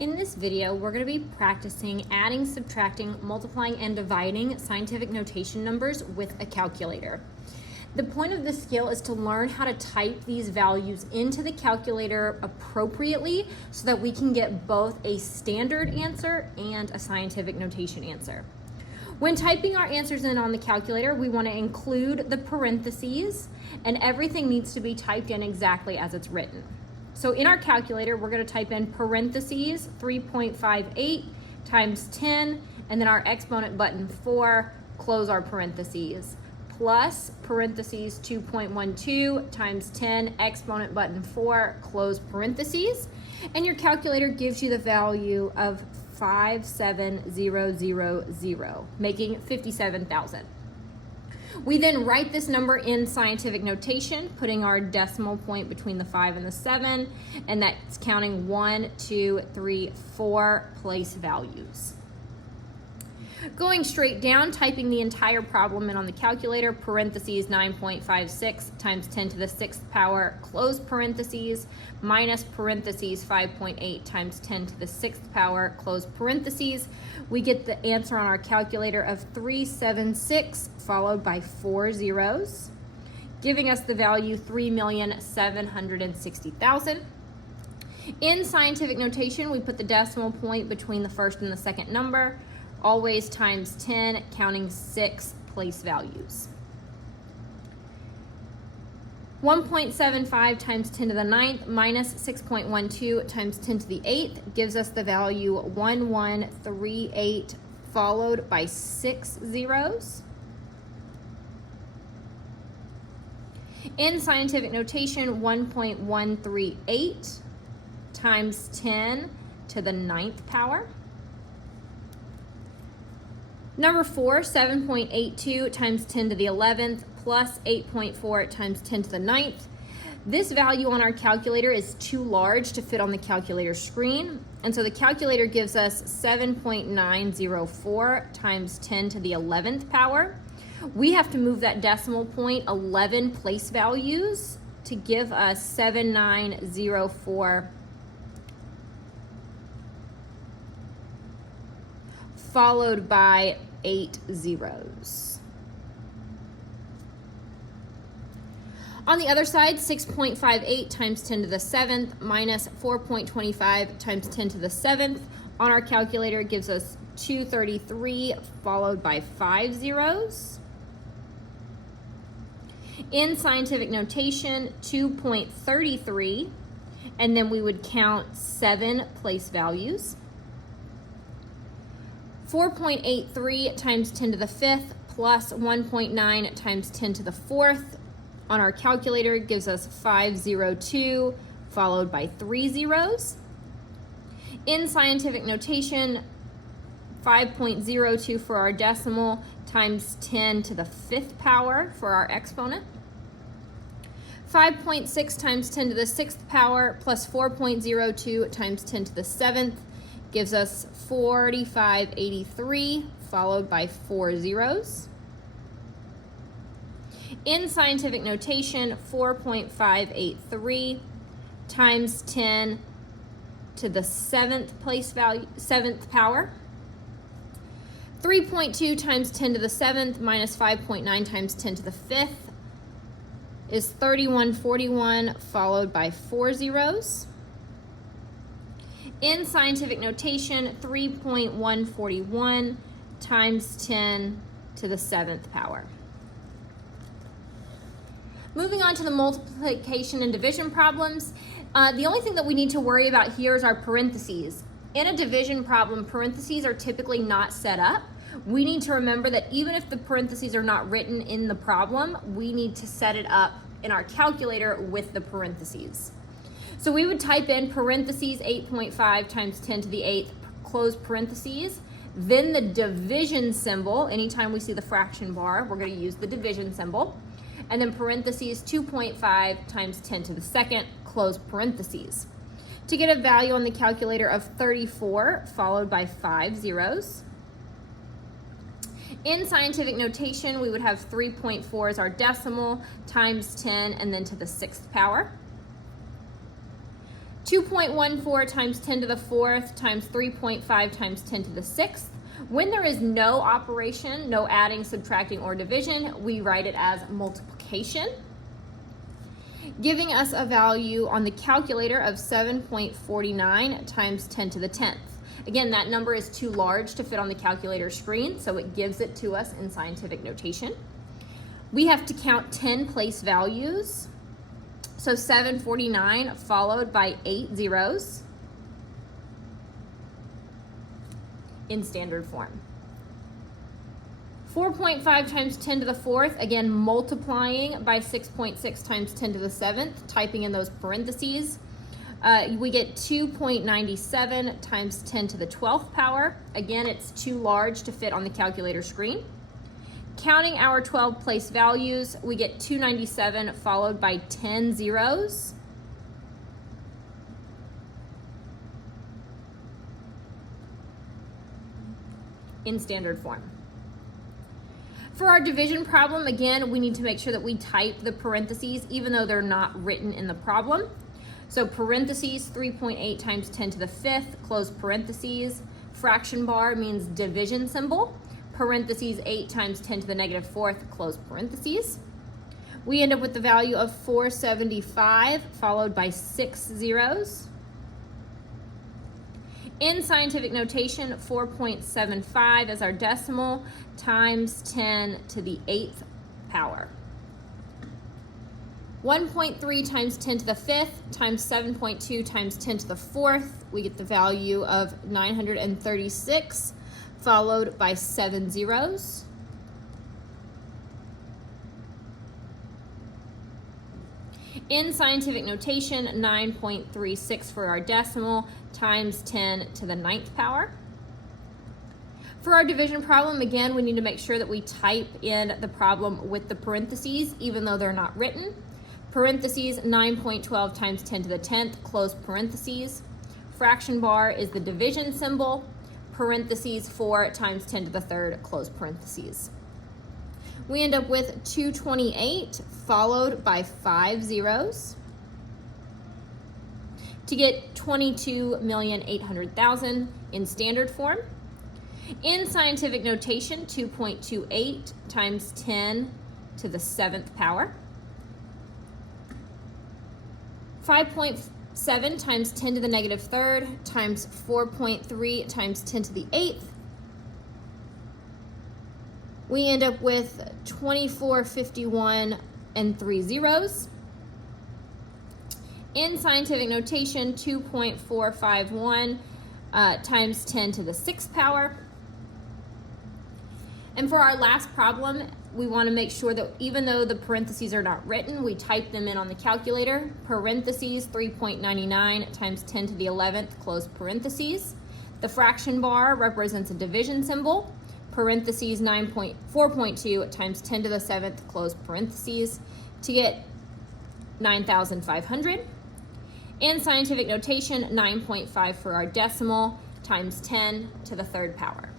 In this video, we're going to be practicing adding, subtracting, multiplying, and dividing scientific notation numbers with a calculator. The point of this skill is to learn how to type these values into the calculator appropriately so that we can get both a standard answer and a scientific notation answer. When typing our answers in on the calculator, we want to include the parentheses, and everything needs to be typed in exactly as it's written. So in our calculator, we're going to type in parentheses 3.58 times 10, and then our exponent button 4, close our parentheses, plus parentheses 2.12 times 10, exponent button 4, close parentheses, and your calculator gives you the value of 57000, making 57,000. We then write this number in scientific notation, putting our decimal point between the 5 and the 7, and that's counting 1, 2, 3, 4 place values. Going straight down, typing the entire problem in on the calculator, parentheses 9.56 times 10 to the 6th power, close parentheses, minus parentheses 5.8 times 10 to the 6th power, close parentheses. We get the answer on our calculator of 376 followed by 4 zeros, giving us the value 3,760,000. In scientific notation, we put the decimal point between the first and the second number, always times 10, counting 6 place values. 1.75 times 10 to the 9th minus 6.12 times 10 to the 8th gives us the value 1138 followed by 6 zeros. In scientific notation, 1.138 times 10 to the 9th power. Number 4, 7.82 times 10 to the 11th plus 8.4 times 10 to the 9th. This value on our calculator is too large to fit on the calculator screen, and so the calculator gives us 7.904 times 10 to the 11th power. We have to move that decimal point 11 place values to give us 7904 followed by 8 zeros. On the other side, 6.58 times 10 to the 7th minus 4.25 times 10 to the 7th on our calculator gives us 233 followed by 5 zeros. In scientific notation, 2.33, and then we would count 7 place values. 4.83 times 10 to the 5th plus 1.9 times 10 to the 4th on our calculator gives us 502 followed by 3 zeros. In scientific notation, 5.02 for our decimal times 10 to the 5th power for our exponent. 5.6 times 10 to the 6th power plus 4.02 times 10 to the 7th gives us 4583 followed by 4 zeros. In scientific notation, 4.583 times 10 to the 7th power. 3.2 times 10 to the 7th minus 5.9 times 10 to the 5th is 3141 followed by 4 zeros. In scientific notation, 3.141 times 10 to the 7th power. Moving on to the multiplication and division problems, the only thing that we need to worry about here is our parentheses. In a division problem, parentheses are typically not set up. We need to remember that even if the parentheses are not written in the problem, we need to set it up in our calculator with the parentheses. So we would type in parentheses 8.5 times 10 to the 8th, close parentheses, then the division symbol. Anytime we see the fraction bar, we're going to use the division symbol, and then parentheses 2.5 times 10 to the 2nd, close parentheses, to get a value on the calculator of 34 followed by 5 zeros. In scientific notation, we would have 3.4 as our decimal times 10 and then to the 6th power. 2.14 times 10 to the 4th times 3.5 times 10 to the 6th. When there is no operation, no adding, subtracting, or division, we write it as multiplication, giving us a value on the calculator of 7.49 times 10 to the 10th. Again, that number is too large to fit on the calculator screen, so it gives it to us in scientific notation. We have to count 10 place values. So 749 followed by 8 zeros in standard form. 4.5 times 10 to the 4th, again multiplying by 6.6 times 10 to the 7th, typing in those parentheses. We get 2.97 times 10 to the 12th power. Again, it's too large to fit on the calculator screen. Counting our 12 place values, we get 297 followed by 10 zeros. In standard form. For our division problem, again, we need to make sure that we type the parentheses even though they're not written in the problem. So parentheses, 3.8 times 10 to the 5th, close parentheses. Fraction bar means division symbol. Parentheses 8 times 10 to the negative 4th, close parentheses. We end up with the value of 475 followed by 6 zeros. In scientific notation, 4.75 is our decimal times 10 to the 8th power. 1.3 times 10 to the 5th times 7.2 times 10 to the 4th, we get the value of 936 followed by 7 zeros. In scientific notation, 9.36 for our decimal times 10 to the 9th power. For our division problem, again, we need to make sure that we type in the problem with the parentheses, even though they're not written. Parentheses, 9.12 times 10 to the 10th, close parentheses. Fraction bar is the division symbol. Parentheses, 4 times 10 to the 3rd, close parentheses. We end up with 228 followed by 5 zeros to get 22,800,000 in standard form. In scientific notation, 2.28 times 10 to the 7th power. 5.7 times 10 to the negative 3rd times 4.3 times 10 to the 8th. We end up with 2451 and 3 zeros. In scientific notation, 2.451 times 10 to the 6th power. And for our last problem, we want to make sure that even though the parentheses are not written, we type them in on the calculator. Parentheses, 3.99 times 10 to the 11th, close parentheses. The fraction bar represents a division symbol. Parentheses, 4.2 times 10 to the 7th, close parentheses, to get 9,500. In scientific notation, 9.5 for our decimal times 10 to the 3rd power.